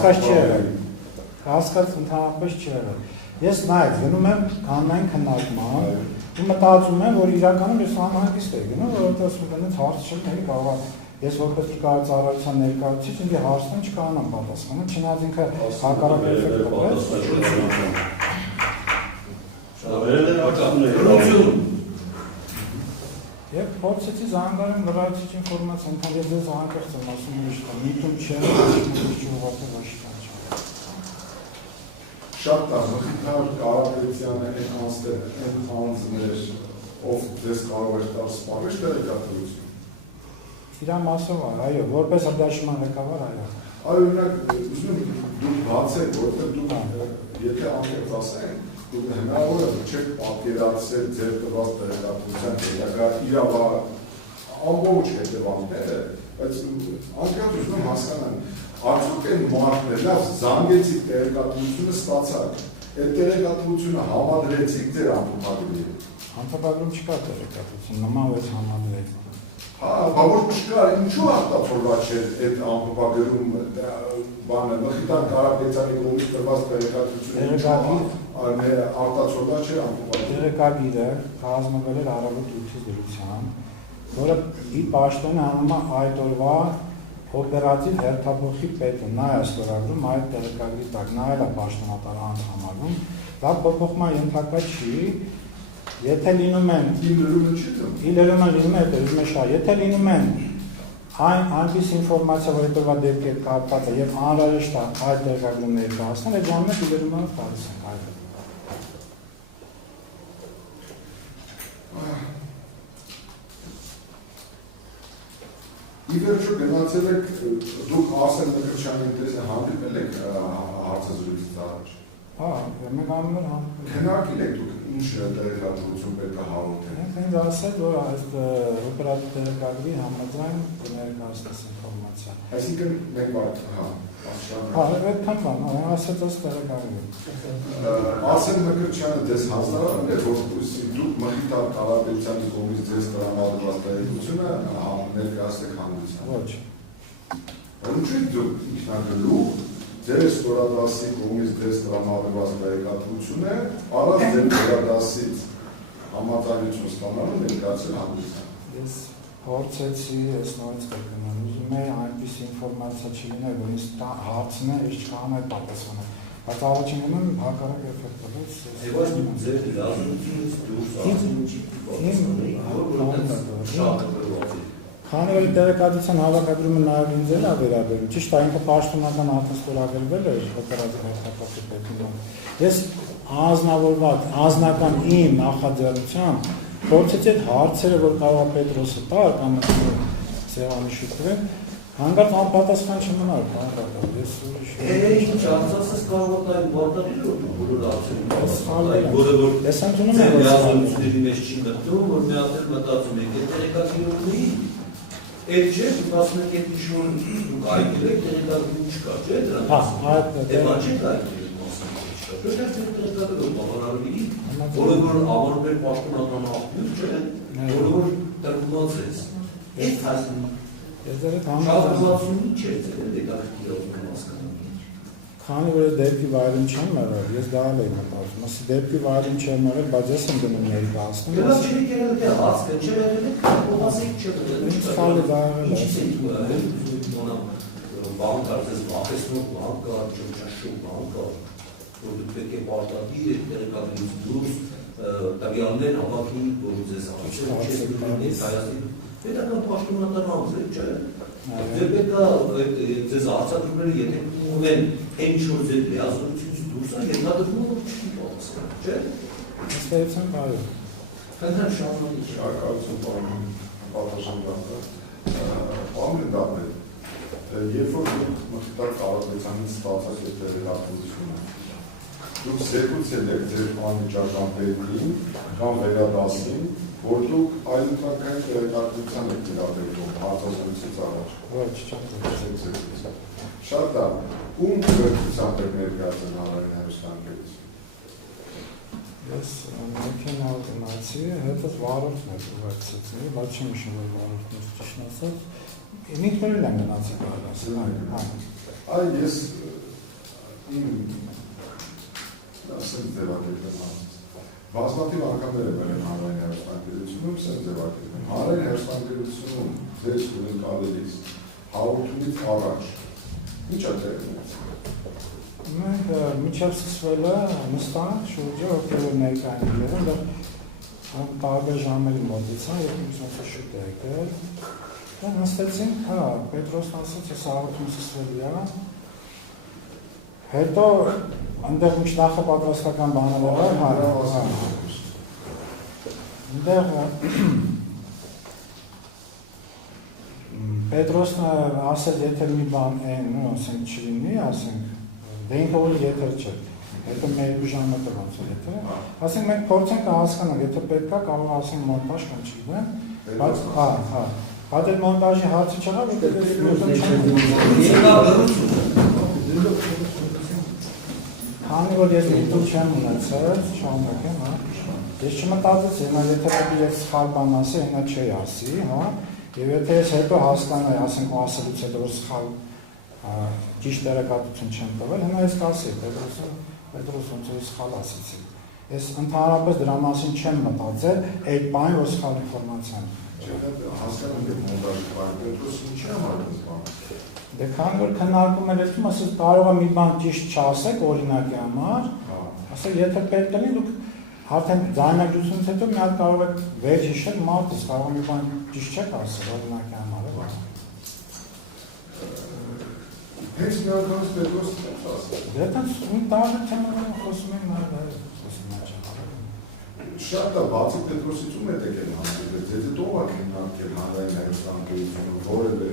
Հասկաց չի եղել։ Հասկաց ընդհանրապես չի եղել։ Ես նայեք, գնում եմ կանոնային քննարկման, ու մտածում եմ, որ իրականում ես անհանգիստ եմ գնում, որովհետև դրանից հարց չեմ, էլի կարող է ես որպես կառավարության ներկայացուցիչ ինձ հարցն չկարողանամ պատասխանել, չնայած ինքը հակառակ էֆեկտ տվեց։ Եվ փորձեցի զանգարեմ լրացուցիչ ինֆորմացիա, ընդհանրապես ես անկեղծ եմ ասում ուրիշ բան, միտում չեմ, չուղղակի ոչ բան չեմ։ Շատ տաղմխիթար Կարապետյանը այն անձներ, ով ձեզ կարող էր տալ սպառիչ տեղեկատվություն։ Իրա մասով այո, որպես հրդաշման ղեկավար այո։ Այո, օրինակ, ուզում եմ դուք բացեք, որովհետև դուք եթե անկեղծ ասենք, դուք հնարավոր է չեք պատկերացրել ձեր տված տեղեկատվության իրավա ամբողջ հետևանքները, բայց անկեղծ ուզում եմ հասկանալ, արդյոք այն մարդն լավ զանգեցիք տեղեկատվությունը ստացաք, այդ տեղեկատվությունը համադրեցիք ձեր ամփոփագրի հետ։ Ամփոփագրում չկա տեղեկատվություն, նման վեց համադրել։ Հա, բավոր չկա, ինչու արտացոլված չէ այդ ամփոփագրում բանը, Մխիթար Կարապետյանի կողմից տրված տեղեկատվությունը արտացոլված չէ ամփոփագրում։ Տեղեկագիրը կազմվել էր առավոտ 8-ից դրությամբ, որը ի պաշտոնը անում է այդ օրվա օպերատիվ հերթափոխի պետը, նա է ստորագրում այդ տեղեկագրի տակ, նա էլ է պաշտոնատար անձ համարվում, դա փոփոխման ենթակա չի, եթե լինում են եթե լինում են այնպես ինֆորմացիա, որ հետո դեպքի հետ կապված է եւ անհրաժեշտ է այդ տեղեկագրում ներկայացնել, այդ ժամանակ իլերումը տալիս են այո։ Իվերջո գնացել եք, դուք Արսեն Մկրտչյանի հետ հանդիպել եք հարցազրույցից առաջ։ Հա, մենք անում ենք հանդիպել։ Քննարկել եք դուք ինչ տեղեկատվություն պետք է հաղորդել։ Ինձ ասել, որ այս օպերատիվ տեղեկագրի համաձայն ներկայացնես ինֆորմացիա։ Այսինքն մենք վարդ, հա, այդքան բան, ասած այս տեղեկագրի։ Արսեն Մկրտչյանը ձեզ հանձնարարել է, որ դուք Մխիթար Կարապետյանի կողմից ձեզ տրամադրված տեղեկությունը ներկայացնեք հանրությանը։ Ոչ։ Ինչու դուք ինքնագլուխ ձեր ստորադասի կողմից ձեզ տրամադրված տեղեկատվությունը առանց ձեր ստորադասից համաձայնություն ստանալու ներկայացնել հանրությանը։ Ես փորձեցի, ես նորից կրկնեմ, ուզում եի այնպես ինֆորմացիա չլիներ, որ ինձ հարցն է, ես չկարողամ այդ պատասխանել։ Բայց առաջին գնում հակառակ էֆեկտ տվեց։ Եվ այս ձեր լավությունից դուրս Քանի որ տեղեկատվության հավաքագրումը նաև ինձ էլ է վերաբերում, ճիշտ է, ինքը պաշտոնական արդեն ստորագրվել է օպերատիվ հերթափոխի պետում։ Ես անձնավորված, անձնական իմ նախաձեռնությամբ փորձեցի այդ հարցերը, որ կարող է Պետրոսը տալ կամ Սևանի շուտվեն, հանկարծ անպատասխան չմնար, բանական, ես ուրիշ։ Ինչ ասածս կարող է տալ որտեղի բոլոր հարցերին։ Ես ընդունում եմ, լիազորությունների մեջ չի մտնում, որ մի հատ էլ մտածում եք, այդ տեղեկատվությունների այդ չէ, դուք ասում եք, այդ ինչ-որ դուք այգել եք, տեղեկատվություն չկա, չէ՞ դրանից։ Հա, Էդ չեք այգել մասն չկա։ Ոչ այդ տեղեկատվությունը բավարարելի, որը որ ավարում էր պաշտոնական աղբյուր, չէ՞, որը որ տրմացեց։ Այդ հասնում։ Ես դեռ համաձայնություն չէ, դեկարգիրացում հասկանում։ Քանի որ դեպքի վայրում չեմ եղել, ես դա էլ եմ մտածում, ասի դեպքի վայրում չեմ եղել, բայց ես եմ գնում ներկայացնում։ Դրա չի եկել դե հասկը, չէ՞ եղել, փոխասիկ չէ եղել։ Ինչ ֆալը դա եղել է։ Բան կարծես ապեսնող բան կա, ճոճաշու բան կա, որ դուք պետք է պարտադիր եք տեղեկատվից դուրս տվյալներ հավաքի, որ ձեզ ասել, պետական պաշտոնատար անձ է, չէ՞։ Դե պետք է ձեզ արձակումները, եթե ունեն այն ինչ-որ ձեր լիազորությունից դուրս է, ենթադրվում որ չի պատասխան, չէ՞։ Ըստ էության այո։ Խնդրեմ շարունակի։ Շնորհակալություն պարոն պատասխանատու։ Պարոն Գնդապետ, երբ որ դուք Մխիթար Կարապետյանից ստացած եք տեղեկատվությունը, դուք զեկուցել եք ձեր անվիճական պետին կամ վերադասին, որ դուք այլընտրանքային տեղեկատվության եք վերաբերվում հարցազրույցից առաջ։ Ոչ, չէ։ Շատ լավ։ Ում ուղղությամբ եք ներկայացել հանրային հեռուստաընկերություն։ Ես մեքենա գնացի, հետո վարորդն էր ուղեկցեցի, բայց չեմ հիշում որ վարորդն էր ճիշտ ասած։ Ինքնուրույն եմ գնացի կարասը, հա։ Այ ես Ասենք ձևակերպեմ բազմաթիվ անգամներ եմ եղել հանրային հեռուստաընկերությունում, սենց ձևակերպեմ։ Հանրային հեռուստաընկերությունում ձեզ ունենալից հաղորդումից առաջ ի՞նչ է տեղի ունեցել։ Մենք մինչև սկսվելը նստանք շուրջը ովքեր ներկային եղան, դա տարբեր ժամերի մոտից է, երբ ինձ շուտ է եկել։ Դա նստեցինք, հա, Պետրոսն ասաց, ես հաղորդում սկսվելու է։ Հետո այնտեղ ինչ նախապատրաստական բաներ եղան, հա։ Այնտեղ Պետրոսն ասել, եթե մի բան են, ասենք չլինի, ասենք, դե ինքը որ եթեր չէ։ Հետո մեր ժամը տված է եթերը։ Ասենք մենք փորձենք հասկանալ, եթե պետք է կարող ասենք մոնտաժ կամ չգիտեմ, բայց հա։ Բայց այդ մոնտաժի հարցը չկա, որտեղ քանի որ ես միտում չեմ ունեցել, շարունակեմ, հա։ Ես չմտածեցի, հիմա եթե պետք է ես սխալ բան ասի, հիմա չի ասի, հա։ Եվ եթե ես հետո հասկանայի, ասենք ու ասելուց հետո որ սխալ ճիշտ տեղեկատվություն չեմ տվել, հիմա ես կասի, Պետրոսն ես սխալ ասեցի։ Ես ընդհանրապես դրա մասին չեմ մտածել, այդ բանը որ սխալ ինֆորմացիա է։ Հասկանում եք մոնտաժի բանը, Պետրոսը ինչ է համարում բան։ Դե քանի որ քննարկում էր ասում, ասես կարող է մի բան ճիշտ չասեք օրինակի համար, ասեք եթե պետք լինի դուք արդեն ձայնագրությունից հետո մի հատ կարող եք վեր հիշել մարդից, կարող է մի բան ճիշտ չեք ասել օրինակի համար, Հենց մի անգամից Պետրոսը չեմ ասել։ Դե այդպես մի տարբեր թեմաներով խոսում են Շատ է, բացի Պետրոսից ում եք եկել հանդիպել, ձեզ հետ ով է քննարկել հանրային հեռուստաընկերությունը, որևէ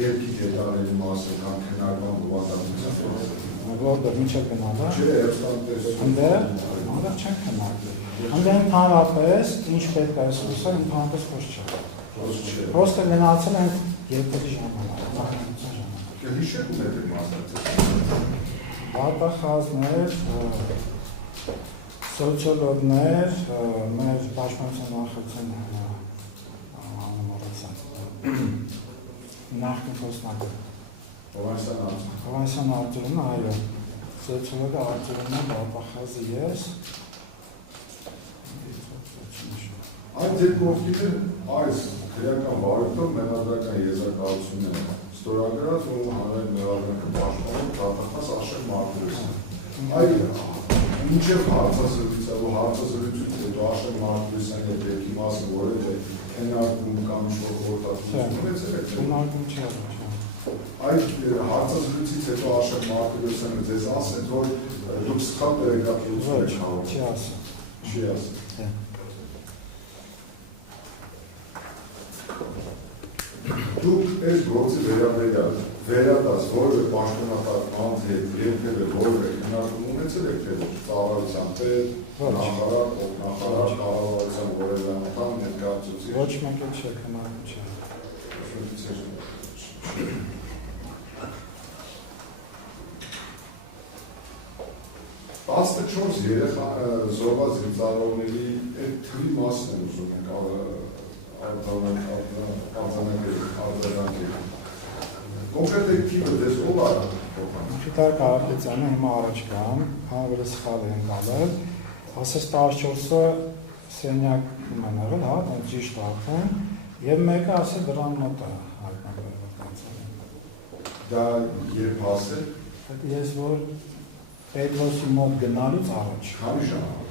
դեպքի դետալների մասին կամ քննարկման բովանդակության մասին։ Որտեղ մինչև գնալը։ Չէ, հեռուստաընկերությունը։ Այնտեղ չեն քննարկել։ Այնտեղ ընդհանրապես ինչ պետք է ասել, ընդհանրապես խոսք չէ։ Պրոստը գնացել են երկրի ժամանակ։ Հիշեք ում եք մասնակցել։ Բարտախազներ, սոցիոլոգներ, մեր պաշտպանության նախագծեն նախկին խոսնակը։ Հովանեսյան Արտուրյանը, այո, սոցիոլոգը Արտուրյանը, Բարտախազը ես։ Այդ դեպքովքիներ այս քրեական վարույթով մեղադրական եզրակացությունները ստորագրած, որ հանրային մեղադրանքը պաշտպանում Բարտախազ Աշոտ Մարտիրոսյանը։ Այդ մինչև հարցազրույցը, որ հարցազրույցից հետո Աշոտ Մարտիրոսյանի հետ դեպքի մասին որևէ քննարկում կամ ինչ-որ խորհրդատվություն ունեցել եք։ Քննարկում չէ։ Այդ հարցազրույցից հետո Աշոտ Մարտիրոսյանը ձեզ ասեց, որ դուք սխալ տեղեկատվություն եք հաղորդել։ Չի ասել։ Չի ասել։ Դուք այս գործի վերադաս որևէ պաշտոնատար անձ հետ երբևէ որևէ քննարկում ունեցել եք թե ծառայության պետ, նախարար, փոխնախարար, կառավարության որևէ անդամ ներկայացուցիչ։ Ոչ մեկ էլ չէ, քննարկում չէ։ Տասնչորս երեխա զոհված զինծառայողների այդ թվի մասն են ուզում ենք արձանագրել։ Կոնկրետ այդ թիվը դες ով է։ Մխիթար Կարապետյանը հիմա առաջ գան, հանրը սխալ են գալել, ասես 14-ը սենյակ մանարել, հա, ճիշտ արդեն, եւ մեկը ասել դրան մոտ է հայտնաբերվել կանցել։ Դա երբ ասել։ Ես որ Պետրոսի մոտ գնալուց առաջ։ Քանի ժամ։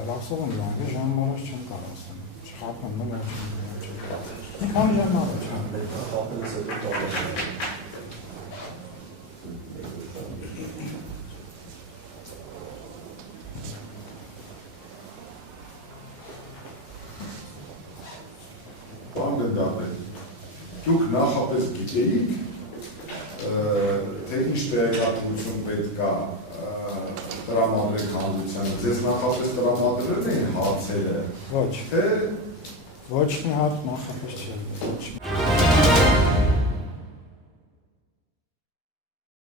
Ասում եմ լավ, ժամ առաջ չեմ կարող ասեմ։ Չխափեմ, մնա չեմ կարող։ Մի քանի ժամ առաջ։ Բան գնդապետ, դուք նախապես գիտեիք, թե ինչ տեղեկատվություն պետք է տրամադրեք հանրությանը, ձեզ նախապես տրամադրել էին հարցերը, Ոչ, թե ոչ մի հատ նախապես չէ, ոչ մի։